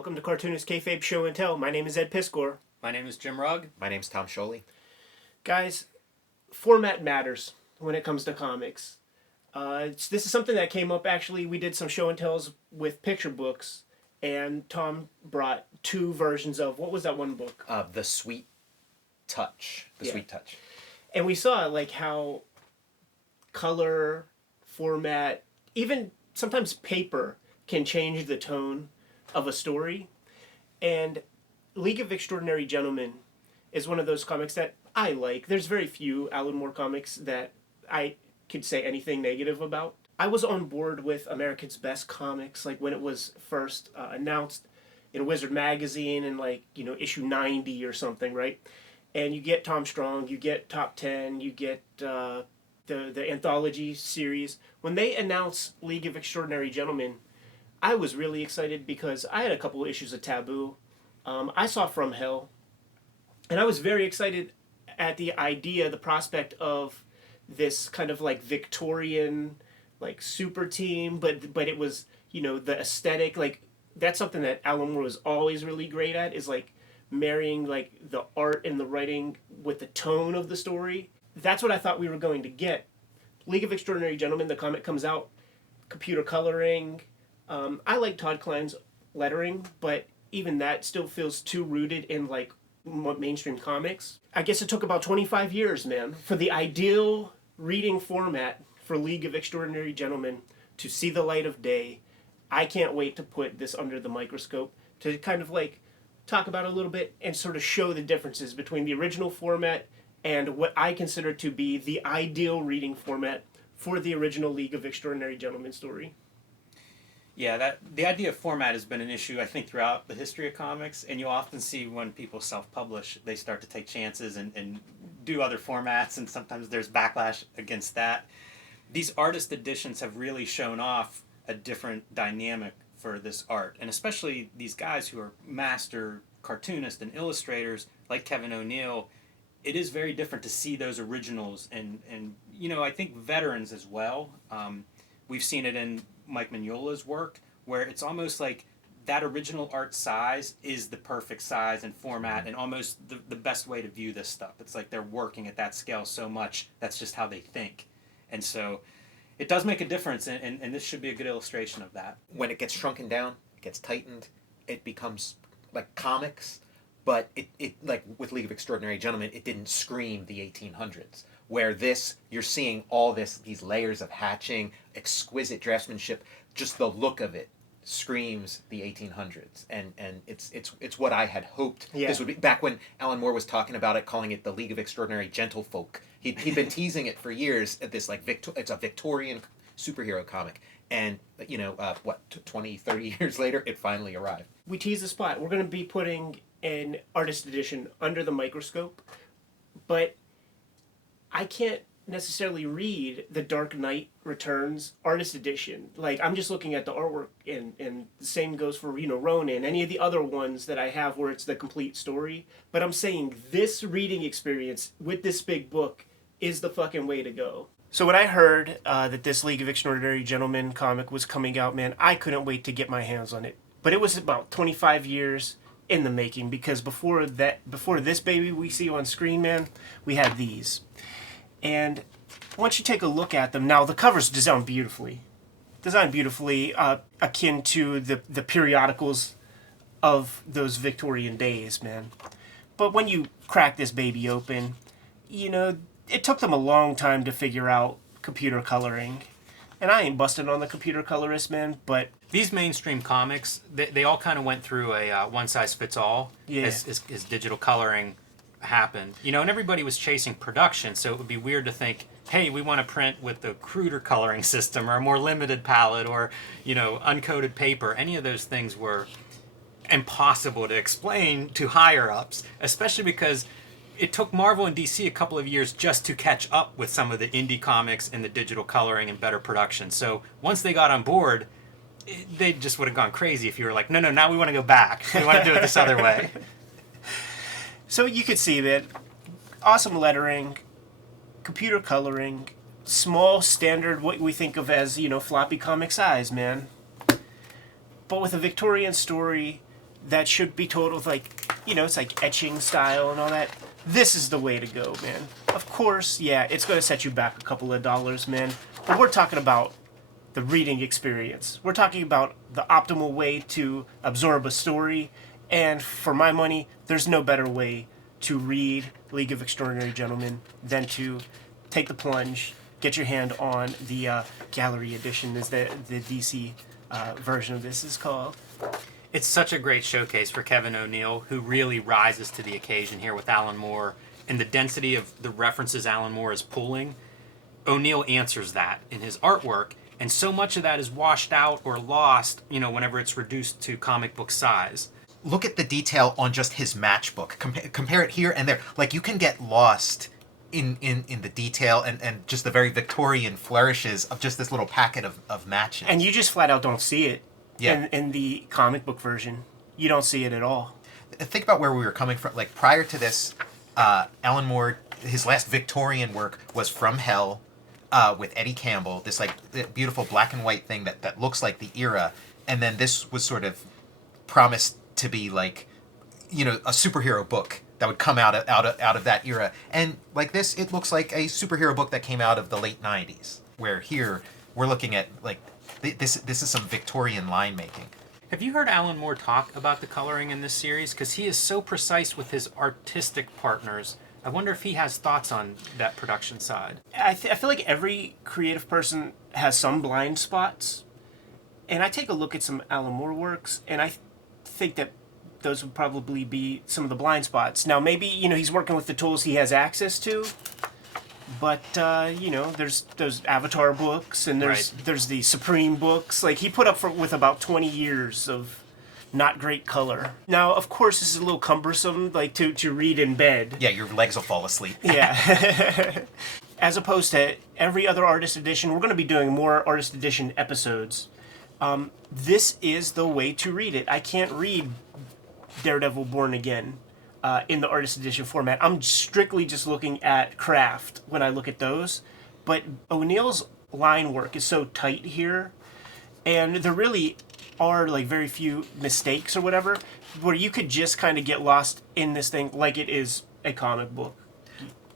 Welcome to Cartoonist Kayfabe Show and Tell. My name is Ed Piscor. My name is Jim Rugg. My name's Tom Scholey. Guys, format matters when it comes to comics. This is something that came up, actually. We did some show and tells with picture books, and Tom brought two versions of, what was that one book? The Sweet Touch. Sweet Touch. And we saw like how color, format, even sometimes paper can change the tone of a story. And League of Extraordinary Gentlemen is one of those comics that I like. There's very few Alan Moore comics that I could say anything negative about. I was on board with America's Best Comics, like when it was first announced in Wizard Magazine in issue 90 or something, right? And you get Tom Strong, you get Top 10, you get the anthology series. When they announced League of Extraordinary Gentlemen, I was really excited because I had a couple of issues of Taboo. I saw From Hell, and I was very excited at the idea, the prospect of this kind of like Victorian, like super team, but it was, the aesthetic, like that's something that Alan Moore was always really great at, is like marrying like the art and the writing with the tone of the story. That's what I thought we were going to get. League of Extraordinary Gentlemen, the comic comes out, computer coloring. I like Todd Klein's lettering, but even that still feels too rooted in like mainstream comics. I guess it took about 25 years, man, for the ideal reading format for League of Extraordinary Gentlemen to see the light of day. I can't wait to put this under the microscope to kind of like talk about it a little bit and sort of show the differences between the original format and what I consider to be the ideal reading format for the original League of Extraordinary Gentlemen story. Yeah, the idea of format has been an issue, I think, throughout the history of comics, and you often see when people self-publish, they start to take chances and do other formats, and sometimes there's backlash against that. These artist editions have really shown off a different dynamic for this art, and especially these guys who are master cartoonists and illustrators like Kevin O'Neill. It is very different to see those originals, and I think veterans as well. We've seen it in Mike Mignola's work, where it's almost like that original art size is the perfect size and format and almost the best way to view this stuff. It's like they're working at that scale so much, that's just how they think. And so it does make a difference, and this should be a good illustration of that. When it gets shrunken down, it gets tightened, it becomes like comics, but it like with League of Extraordinary Gentlemen, it didn't scream the 1800s. Where this, you're seeing all these layers of hatching, exquisite draftsmanship, just the look of it screams the 1800s, and it's what I had hoped this would be. Back when Alan Moore was talking about it, calling it the League of Extraordinary Gentlefolk, he'd been teasing it for years at this like it's a Victorian superhero comic, and 20, 30 years later, it finally arrived. We tease the spot. We're going to be putting an artist edition under the microscope, but I can't necessarily read the Dark Knight Returns artist edition. Like, I'm just looking at the artwork, and the same goes for, Ronin, any of the other ones that I have where it's the complete story. But I'm saying this reading experience with this big book is the fucking way to go. So when I heard that this League of Extraordinary Gentlemen comic was coming out, man, I couldn't wait to get my hands on it. But it was about 25 years in the making, because before this baby we see on screen, man, we had these. And once you take a look at them, now the cover's designed beautifully, akin to the periodicals of those Victorian days, man. But when you crack this baby open, it took them a long time to figure out computer coloring. And I ain't busting on the computer colorist, man, but These mainstream comics, they all kind of went through a one-size-fits-all as digital coloring happened. And everybody was chasing production, so it would be weird to think, hey, we want to print with the cruder coloring system or a more limited palette or, uncoated paper. Any of those things were impossible to explain to higher-ups, especially because it took Marvel and DC a couple of years just to catch up with some of the indie comics and the digital coloring and better production. So once they got on board, they just would have gone crazy if you were like, no, now we want to go back. We want to do it this other way. So you could see that awesome lettering, computer coloring, small standard, what we think of as, floppy comic size, man. But with a Victorian story, that should be told with like, it's like etching style and all that. This is the way to go, man. Of course, yeah, it's going to set you back a couple of dollars, man. But we're talking about the reading experience. We're talking about the optimal way to absorb a story. And for my money, there's no better way to read League of Extraordinary Gentlemen than to take the plunge, get your hand on the gallery edition, as the DC version of this is called. It's such a great showcase for Kevin O'Neill, who really rises to the occasion here with Alan Moore, and the density of the references Alan Moore is pulling. O'Neill answers that in his artwork, and so much of that is washed out or lost, whenever it's reduced to comic book size. Look at the detail on just his matchbook. Compare it here and there. Like, you can get lost in the detail and just the very Victorian flourishes of just this little packet of matches. And you just flat out don't see it. Yeah. In the comic book version, you don't see it at all. Think about where we were coming from. Like, prior to this, Alan Moore, his last Victorian work was From Hell with Eddie Campbell, this like beautiful black and white thing that looks like the era. And then this was sort of promised to be like, a superhero book that would come out of that era. And like this, it looks like a superhero book that came out of the late 90s. Where here, we're looking at like, this is some Victorian line making. Have you heard Alan Moore talk about the coloring in this series? Because he is so precise with his artistic partners. I wonder if he has thoughts on that production side. I feel like every creative person has some blind spots. And I take a look at some Alan Moore works, and I think that those would probably be some of the blind spots. Now, maybe, he's working with the tools he has access to. But, there's those Avatar books, and there's the Supreme books. Like, he put up with about 20 years of not great color. Now, of course, this is a little cumbersome, like, to read in bed. Yeah, your legs will fall asleep. Yeah. As opposed to every other artist edition, we're going to be doing more artist edition episodes. This is the way to read it. I can't read Daredevil Born Again in the artist edition format. I'm strictly just looking at craft when I look at those. But O'Neill's line work is so tight here, and there really are like very few mistakes or whatever, where you could just kind of get lost in this thing like it is a comic book.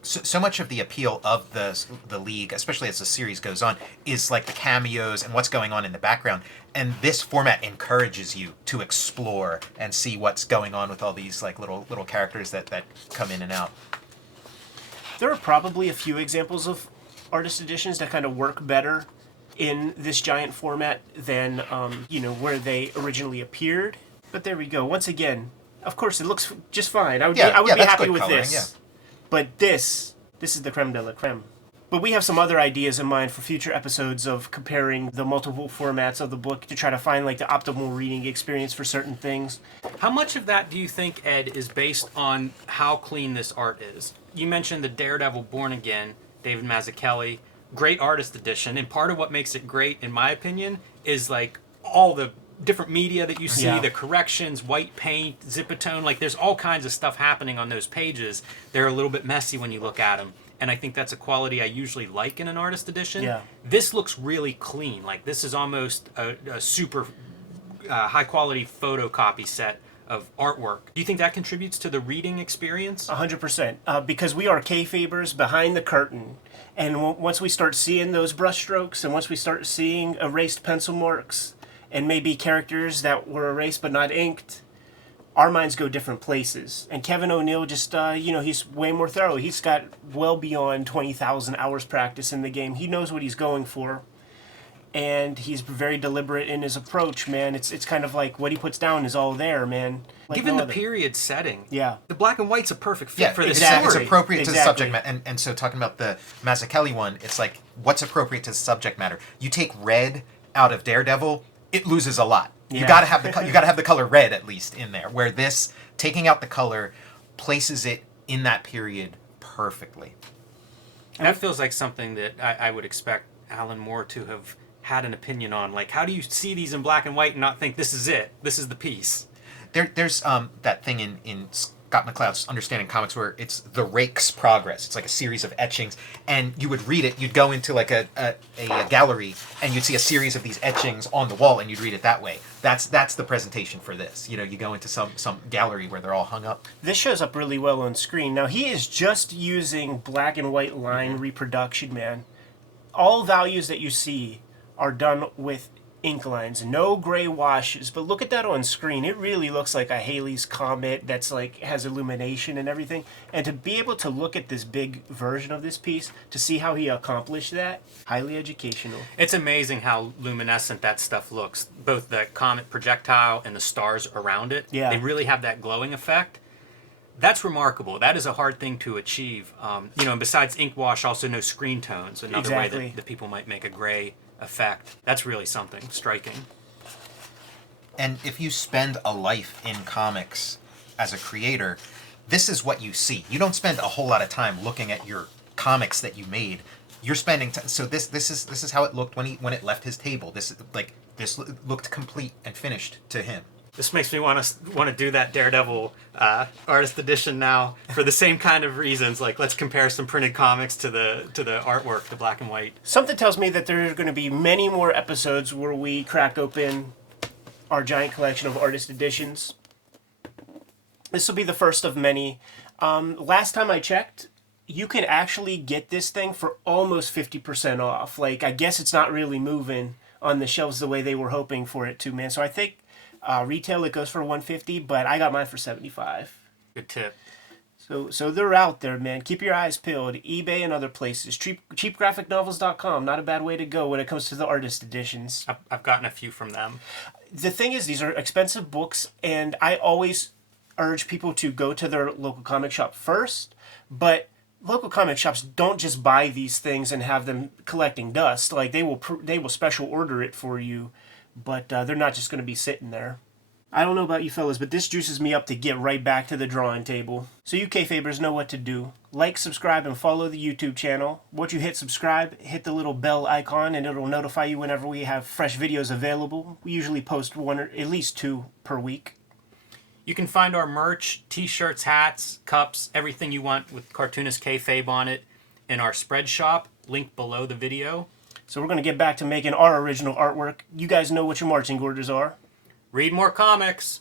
So much of the appeal of the League, especially as the series goes on, is like the cameos and what's going on in the background. And this format encourages you to explore and see what's going on with all these like little characters that come in and out. There are probably a few examples of artist editions that kind of work better in this giant format than where they originally appeared. But there we go. Once again, of course, it looks just fine. I would be happy with coloring, this. yeah. But this is the creme de la creme. But we have some other ideas in mind for future episodes of comparing the multiple formats of the book to try to find like the optimal reading experience for certain things. How much of that do you think, Ed, is based on how clean this art is? You mentioned the Daredevil Born Again, David Mazzucchelli, great artist edition, and part of what makes it great, in my opinion, is like all the different media that you see, the corrections, white paint, zipatone, like there's all kinds of stuff happening on those pages. They're a little bit messy when you look at them, and I think that's a quality I usually like in an artist edition. Yeah. This looks really clean. Like this is almost a super high quality photocopy set of artwork. Do you think that contributes to the reading experience? 100%. Because we are Kayfabers behind the curtain. And once we start seeing those brushstrokes, and once we start seeing erased pencil marks, and maybe characters that were erased but not inked, our minds go different places. And Kevin O'Neill just, he's way more thorough. He's got well beyond 20,000 hours practice in the game. He knows what he's going for. And he's very deliberate in his approach, man. It's kind of like what he puts down is all there, man. Like Given no the other. period setting, Yeah. the black and white's a perfect fit for this It's story. appropriate to the Exactly. subject matter. And so talking about the Mazzucchelli one, it's like, what's appropriate to the subject matter? You take red out of Daredevil, it loses a lot. Yeah. You gotta have the color red at least in there. Where this, taking out the color, places it in that period perfectly. That feels like something that I would expect Alan Moore to have had an opinion on. Like, how do you see these in black and white and not think this is it? This is the piece. There's that thing in Scott McCloud's Understanding Comics, where it's the rake's progress. It's like a series of etchings, and you would read it. You'd go into like a gallery, and you'd see a series of these etchings on the wall, and you'd read it that way. That's the presentation for this. You know, you go into some gallery where they're all hung up. This shows up really well on screen. Now, he is just using black and white line reproduction, man. All values that you see are done with ink lines, no gray washes. But look at that on screen. It really looks like a Halley's Comet that's like has illumination and everything. And to be able to look at this big version of this piece, to see how he accomplished that, highly educational. It's amazing how luminescent that stuff looks. Both the comet projectile and the stars around it. Yeah. They really have that glowing effect. That's remarkable. That is a hard thing to achieve. You know, and besides ink wash, also no screen tones. Another Exactly. way that people might make a gray effect. That's really something striking. And if you spend a life in comics as a creator, this is what you see. You don't spend a whole lot of time looking at your comics that you made. You're spending so this is how it looked when it left his table. This looked complete and finished to him. This makes me want to do that Daredevil artist edition now for the same kind of reasons. Like, let's compare some printed comics to the artwork, the black and white. Something tells me that there are going to be many more episodes where we crack open our giant collection of artist editions. This will be the first of many. Last time I checked, you can actually get this thing for almost 50% off. Like, I guess it's not really moving on the shelves the way they were hoping for it to, man. So I think retail it goes for $150, but I got mine for $75. Good tip. So they're out there, man. Keep your eyes peeled. eBay and other places. Cheapgraphicnovels.com. Not a bad way to go when it comes to the artist editions. I've gotten a few from them. The thing is, these are expensive books, and I always urge people to go to their local comic shop first, but local comic shops don't just buy these things and have them collecting dust. Like, they will special order it for you, but they're not just going to be sitting there. I don't know about you fellas, but this juices me up to get right back to the drawing table. So you Kayfabers know what to do. Like, subscribe, and follow the YouTube channel. Once you hit subscribe, hit the little bell icon, and it'll notify you whenever we have fresh videos available. We usually post one or at least two per week. You can find our merch, t-shirts, hats, cups, everything you want with Cartoonist Kayfabe on it in our spread shop, linked below the video. So we're going to get back to making our original artwork. You guys know what your marching orders are. Read more comics.